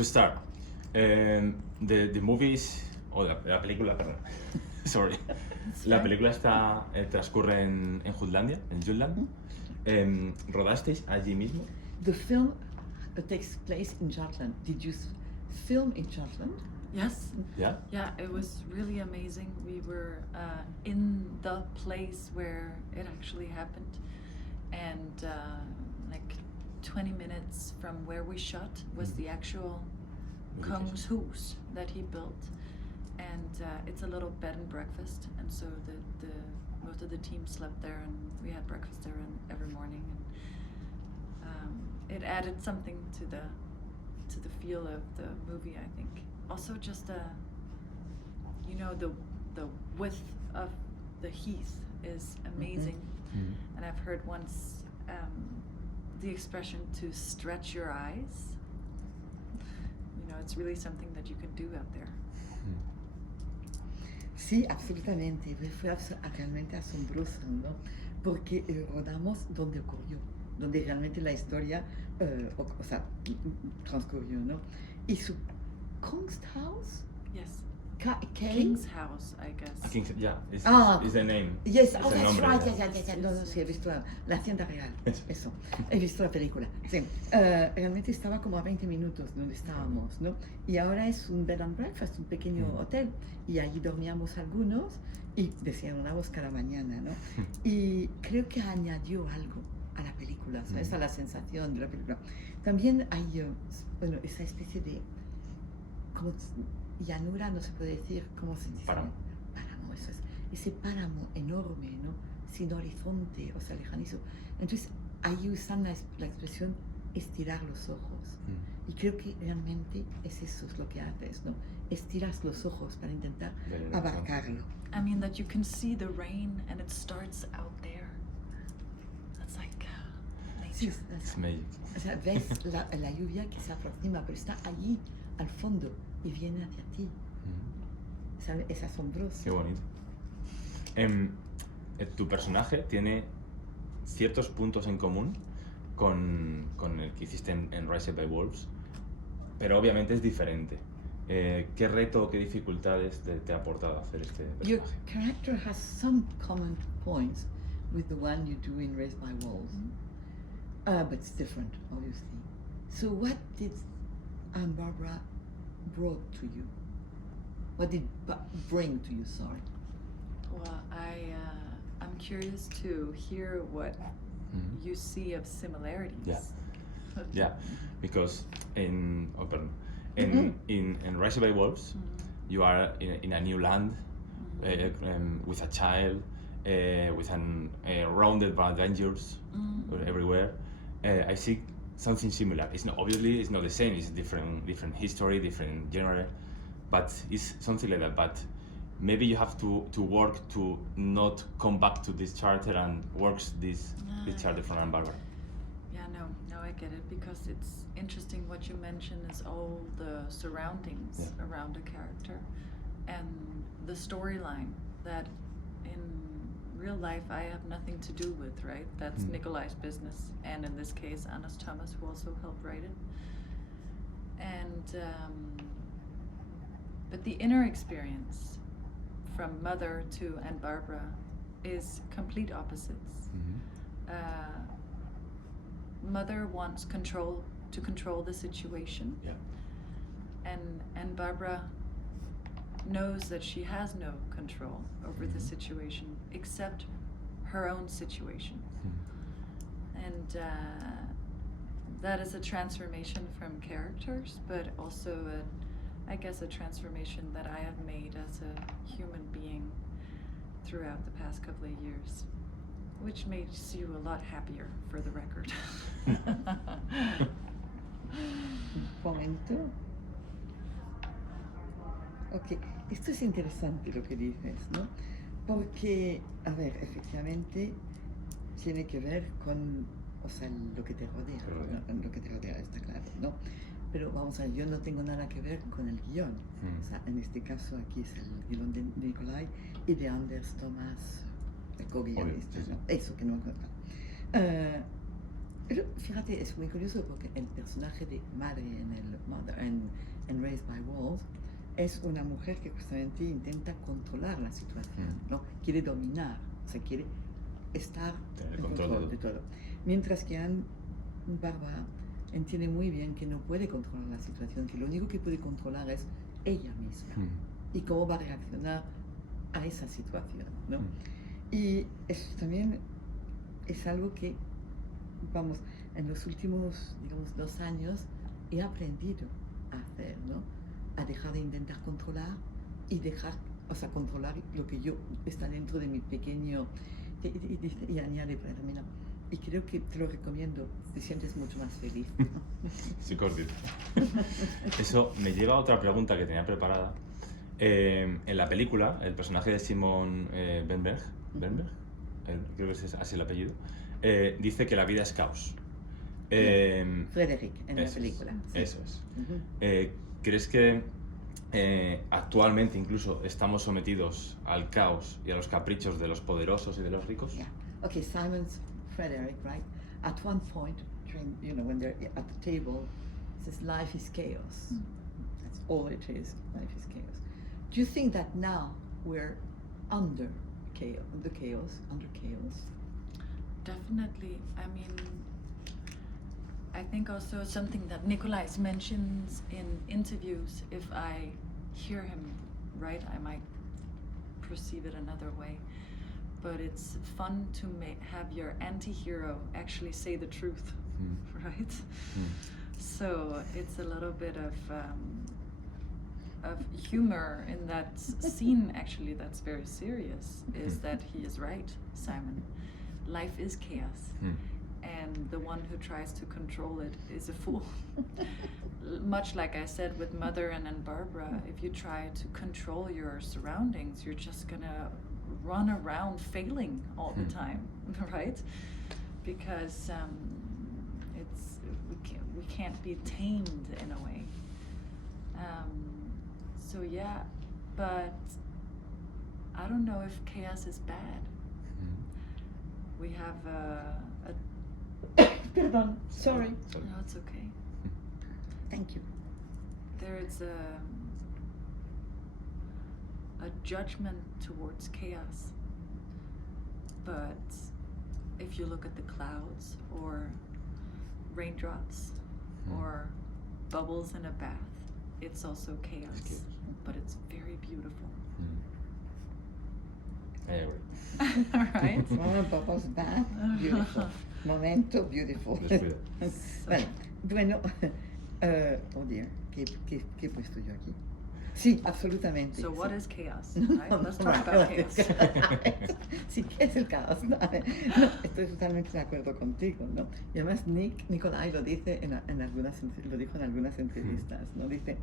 to start, the movies, o la película, perdón, sorry. La película transcurre en Jutlandia, en Jutland. ¿Rodasteis allí mismo? The film takes place in Jutland. Did you film in Jutland? Yes. Yeah? Yeah, it was really amazing. We were in the place where it actually happened. And like 20 minutes from where we shot was the actual Kongens Hus that he built. And it's a little bed and breakfast. And so the most of the team slept there, and we had breakfast there every morning. And it added something to the feel of the movie, I think. Also, just the width of the heath is amazing. Mm-hmm. And I've heard once the expression to stretch your eyes. It's really something that you can do out there. Sí, absolutamente. Fue realmente asombroso, ¿no? Porque rodamos donde ocurrió, donde realmente la historia, transcurrió, ¿no? Y su Kongshaus? Yes. King's House, I guess. King's, yeah, is the name. Yes, that's right, yeah. No, sí, he visto la hacienda real, eso. He visto la película. Sí, realmente estaba como a 20 minutos donde estábamos, ¿no? Y ahora es un bed and breakfast, un pequeño hotel. Y allí dormíamos algunos y desayunábamos cada mañana, ¿no? Y creo que añadió algo a la película, ¿sabes? A la sensación de la película. También hay, esa especie de... como llanura, no se puede decir, ¿cómo se dice? Páramo. Páramo, eso es. Ese páramo enorme, ¿no? Sin horizonte, o sea, lejanizo. Entonces, ahí usan la expresión estirar los ojos. Y creo que realmente es eso lo que haces, ¿no? Estiras los ojos para intentar abarcarlo. I mean, that you can see the rain and it starts out there. That's like nature. Sí, it's magic. O sea, ves la lluvia que se aproxima, pero está allí, al fondo, y viene hacia ti. Es asombroso. Qué bonito. Tu personaje tiene ciertos puntos en común con el que hiciste en Rise by Wolves, pero obviamente es diferente. ¿Qué reto o qué dificultades te ha aportado hacer este personaje? Your character has some common points with the one you do in Raised by Wolves, but it's different, obviously. So what did Barbara brought to you? What did bring to you, sorry? Well, I'm curious to hear what you see of similarities. Yeah, because in Rise by Wolves, you are in a new land with a child, with rounded by adventures everywhere. I see something similar. It's not the same. It's different history, different genre, but it's something like that. But maybe you have to work to not come back to this character and works this character from Anne Barbara. Yeah, no, I get it, because it's interesting what you mentioned is all the surroundings around a character and the storyline that in real life I have nothing to do with, right? That's Nikolai's business, and in this case Anders Thomas, who also helped write it. And but the inner experience from Mother to Anne Barbara is complete opposites. Mother wants to control the situation, and Barbara knows that she has no control over the situation except her own situation. And that is a transformation from characters, but also I guess a transformation that I have made as a human being throughout the past couple of years, which makes you a lot happier, for the record. Momento. Ok, esto es interesante lo que dices, ¿no? Porque, a ver, efectivamente tiene que ver con, o sea, lo que te rodea, ¿no? Lo que te rodea está claro, ¿no? Pero vamos a ver, yo no tengo nada que ver con el guión. O sea, en este caso aquí es el guión de Nikolai y de Anders Thomas, el co-guionista, ¿no? Eso que no me acuerdo. Pero fíjate, es muy curioso porque el personaje de madre en Raised by Wolves es una mujer que justamente intenta controlar la situación, ¿no? Quiere dominar, o sea, quiere estar en control de todo. Mientras que Bárbara entiende muy bien que no puede controlar la situación, que lo único que puede controlar es ella misma y cómo va a reaccionar a esa situación, ¿no? Y eso también es algo que, vamos, en los últimos, digamos, 2 años he aprendido a hacer, ¿no? A dejar de intentar controlar y dejar, o sea, controlar lo que yo está dentro de mi pequeño, y añade para terminar. Y creo que te lo recomiendo, te sientes mucho más feliz, ¿no? Sí, correcto. Eso me lleva a otra pregunta que tenía preparada. En la película, el personaje de Simon Bernberg, creo que es así el apellido, dice que la vida es caos. Frederick, en la película. Sí. Eso es. ¿Crees que actualmente incluso estamos sometidos al caos y a los caprichos de los poderosos y de los ricos? Yeah. Okay, Frederick, right? At one point, when they're at the table, says life is chaos. That's all it is. Life is chaos. Do you think that now we're under chaos? Definitely. I mean, I think also something that Nikolai mentions in interviews, if I hear him right, I might perceive it another way. But it's fun to have your anti-hero actually say the truth, right? So it's a little bit of humor in that scene, actually, that's very serious, is that he is right, Simon. Life is chaos. And the one who tries to control it is a fool. Much like I said with Mother and then Barbara, if you try to control your surroundings, you're just gonna run around failing all the time, right? Because we can't be tamed in a way. So yeah, but I don't know if chaos is bad. We have Perdón, sorry. No, it's okay. Thank you. There is a judgment towards chaos. But if you look at the clouds or raindrops or bubbles in a bath, it's also chaos, but it's very beautiful. Right? Bubbles bath, beautiful. Momento, beautiful. Bueno, oh dear, ¿qué he puesto yo aquí? Sí, absolutamente. So sí. what is chaos? Right? Let's talk about chaos. Sí, ¿qué es el caos? No, estoy totalmente de acuerdo contigo, ¿no? Y además Nikolai lo dice lo dijo en algunas entrevistas, ¿no? Dice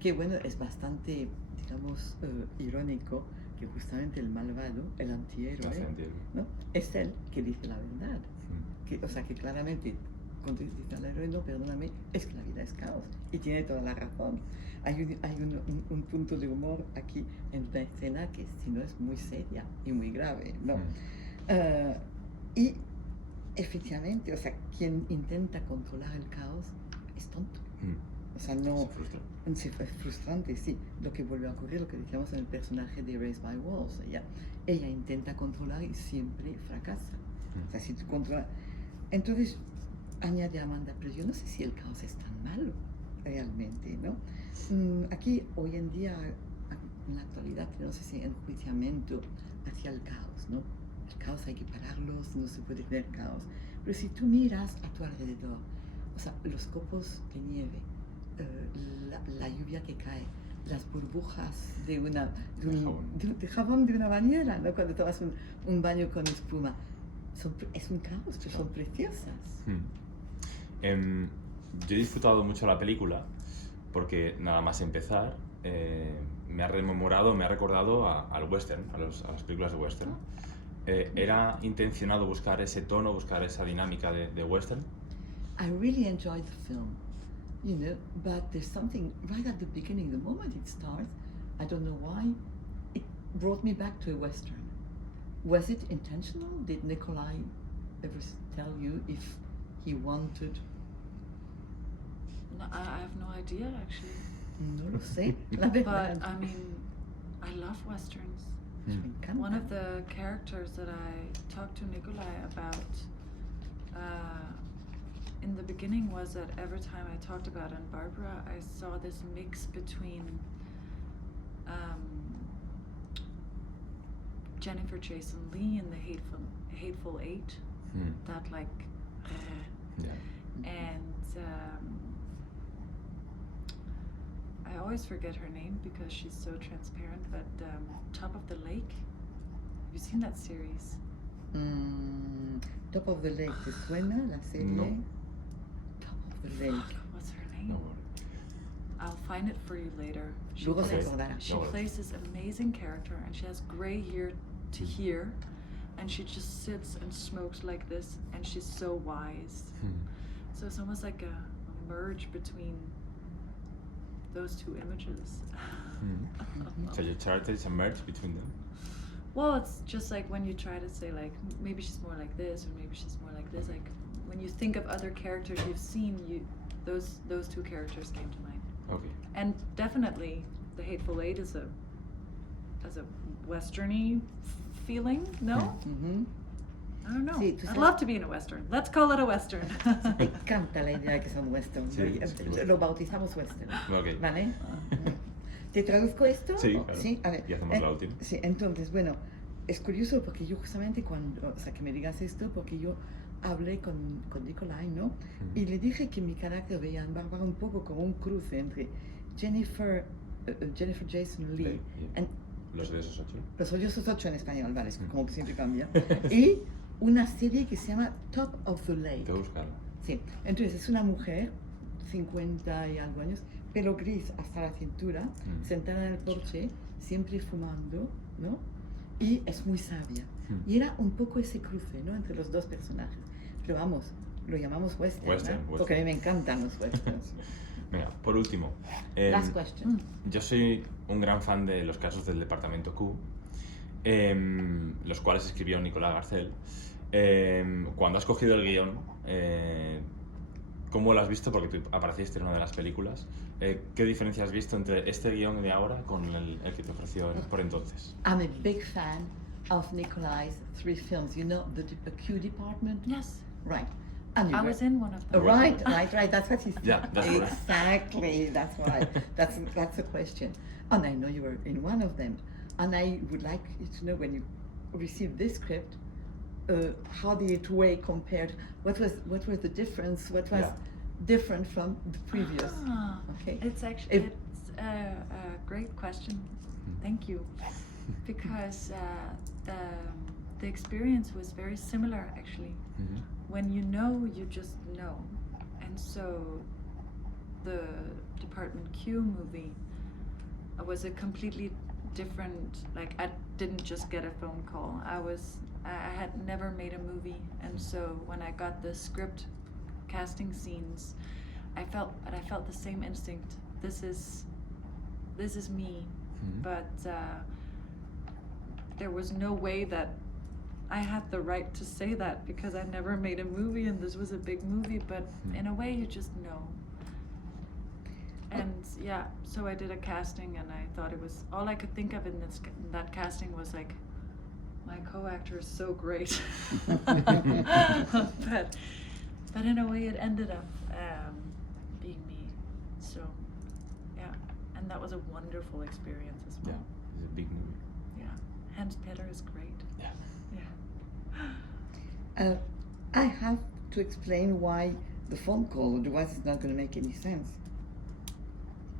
que, bueno, es bastante, digamos, irónico que justamente el malvado, el antihéroe, ¿no? Es él que dice la verdad. O sea, que claramente cuando dice al héroe, no, perdóname, es que la vida es caos. Y tiene toda la razón. Hay un punto de humor aquí en la escena que, si no, es muy seria y muy grave, ¿no? Y efectivamente, o sea, quien intenta controlar el caos es tonto. O sea, no... Es frustrante, sí. Lo que vuelve a ocurrir, lo que decíamos en el personaje de Raised by Wolves. Ella intenta controlar y siempre fracasa. O sea, si tú controlas... Entonces, añade Amanda, pero yo no sé si el caos es tan malo, realmente, ¿no? Aquí, hoy en día, en la actualidad, tenemos ese enjuiciamiento hacia el caos, ¿no? El caos hay que pararlo, no se puede tener caos. Pero si tú miras a tu alrededor, o sea, los copos de nieve, la lluvia que cae, las burbujas de jabón de una bañera, ¿no? Cuando tomas un baño con espuma, es un caos, pero son preciosas. Yo he disfrutado mucho la película porque nada más empezar me ha recordado al western, a las películas de western. ¿Era intencionado buscar ese tono, buscar esa dinámica de western? I really enjoyed the film, but there's something right at the beginning, the moment it starts, I don't know why, it brought me back to a western. Was it intentional? Did Nikolai ever tell you if he wanted? No, I have no idea actually. No lo sé, la verdad. But I mean, I love westerns. Me encanta. One of the characters that I talked to Nikolai about in the beginning was that every time I talked about Anne Barbara, I saw this mix between Jennifer Jason Leigh in the Hateful Eight, that like, and I always forget her name because she's so transparent, but Top of the Lake. Have you seen that series? Top of the Lake, ¿te suena la serie? No. Top of the Lake. What's her name? No. I'll find it for you later. She Luego se plays, acordará. she plays this amazing character, and she has gray hair to here, and she just sits and smokes like this, and she's so wise. So it's almost like a merge between those two images. So you try to merge between them? Well, it's just like when you try to say like maybe she's more like this or maybe she's more like this. Like when you think of other characters you've seen, those two characters came to mind. Okay. And definitely, the Hateful Eight is a westerny feeling. No, I don't know. Sí, tú I'd sabes- love to be in a western. Let's call it a western. Me encanta la idea de que son western. Sí, sí. Lo bautizamos western. Ok. ¿Vale? ¿Te traduzco esto? Sí, claro. Sí, a ver. Y hacemos la última. Sí, entonces, bueno, es curioso porque yo justamente cuando, o sea, que me digas esto, porque yo hablé con Nikolai, ¿no? Y le dije que mi carácter veía en Bárbara un poco como un cruce entre Jennifer Jason Leigh, Sí. Los de esos 8. Los odiosos 8 en español, vale, es como siempre cambia, y una serie que se llama Top of the Lake. Hay que buscarlo. Sí, entonces es una mujer, 50 y algo años, pelo gris hasta la cintura, sentada en el porche, siempre fumando, ¿no? Y es muy sabia. Y era un poco ese cruce, ¿no? Entre los dos personajes. Pero vamos, lo llamamos western, Western, ¿no? western. Porque a mí me encantan los westerns. Venga, por último. Last question. Yo soy un gran fan de los casos del Departamento Q, los cuales escribió Nicolás Garcel. Cuando has cogido el guión, ¿cómo lo has visto? Porque tú apareciste en una de las películas. ¿Qué diferencia has visto entre este guión de ahora con el que te ofreció por entonces? I'm a big fan of Nikolai's 3 films. You know, the Q department? Yes, Right. And you I were- was in one of them. Right. That's what he said. Yeah, that's right. Exactly, that's right. That's the question. And I know you were in one of them. And I would like you to know, when you received this script, how did it weigh compared? What was the difference? What was Yeah. different from the previous? Ah, Okay. It's actually it's a great question. Thank you, because the experience was very similar actually. When you know, you just know, and so the Department Q movie was a completely different. Like I didn't just get a phone call. I had never made a movie, and so when I got the script, casting scenes, I felt the same instinct. This is me, but there was no way that I had the right to say that because I never made a movie and this was a big movie. But in a way, you just know. And yeah, so I did a casting, and I thought it was all I could think of in that casting was like, my co-actor is so great. But in a way, it ended up being me. So yeah, and that was a wonderful experience as Yeah, well. it's a big movie. Yeah, Hans Peter is great. Yeah. Yeah. I have to explain why the phone call, otherwise it's not going to make any sense.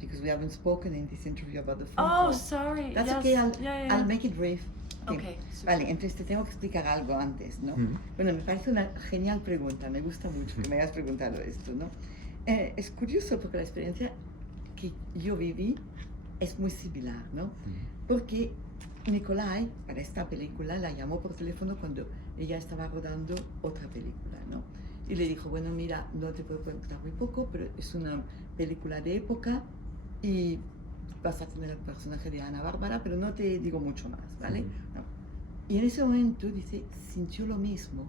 Because we haven't spoken in this interview about the phone call. Oh, sorry. That's yes. okay, yeah. I'll make it brief. Okay, super. Vale, entonces te tengo que explicar algo antes, ¿no? Bueno, me parece una genial pregunta, me gusta mucho que me hayas preguntado esto, ¿no? Es curioso porque la experiencia que yo viví es muy similar, ¿no? Porque Nikolai, para esta película, la llamó por teléfono cuando ella estaba rodando otra película, ¿no? Y le dijo, bueno, mira, no te puedo contar muy poco, pero es una película de época y vas a tener el personaje de Ana Bárbara, pero no te digo mucho más, ¿vale? No. Y en ese momento, dice, sintió lo mismo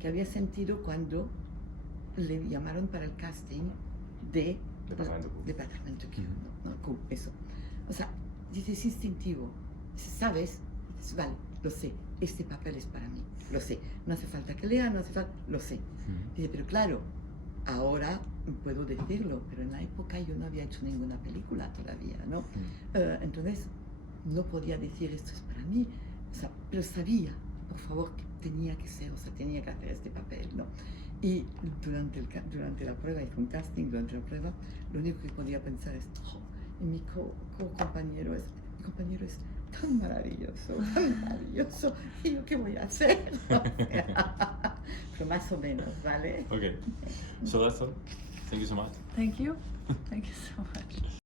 que había sentido cuando le llamaron para el casting de Departamento Q. Departamento Q, ¿no? Q, eso. O sea, dices instintivo, sabes, dices, vale, lo sé, este papel es para mí, lo sé, no hace falta que lea, no hace falta, lo sé. Dice, pero claro, ahora puedo decirlo, pero en la época yo no había hecho ninguna película todavía, ¿no? Entonces no podía decir esto es para mí, o sea, pero sabía, por favor, que tenía que ser, o sea, tenía que hacer este papel, ¿no? Y durante la prueba, hice un casting, durante la prueba, lo único que podía pensar es, oh, mi compañero es tan maravilloso, ¿y yo qué voy a hacer? Pero más o menos, ¿vale? Okay, so that's all. Thank you so much. Thank you. Thank you so much.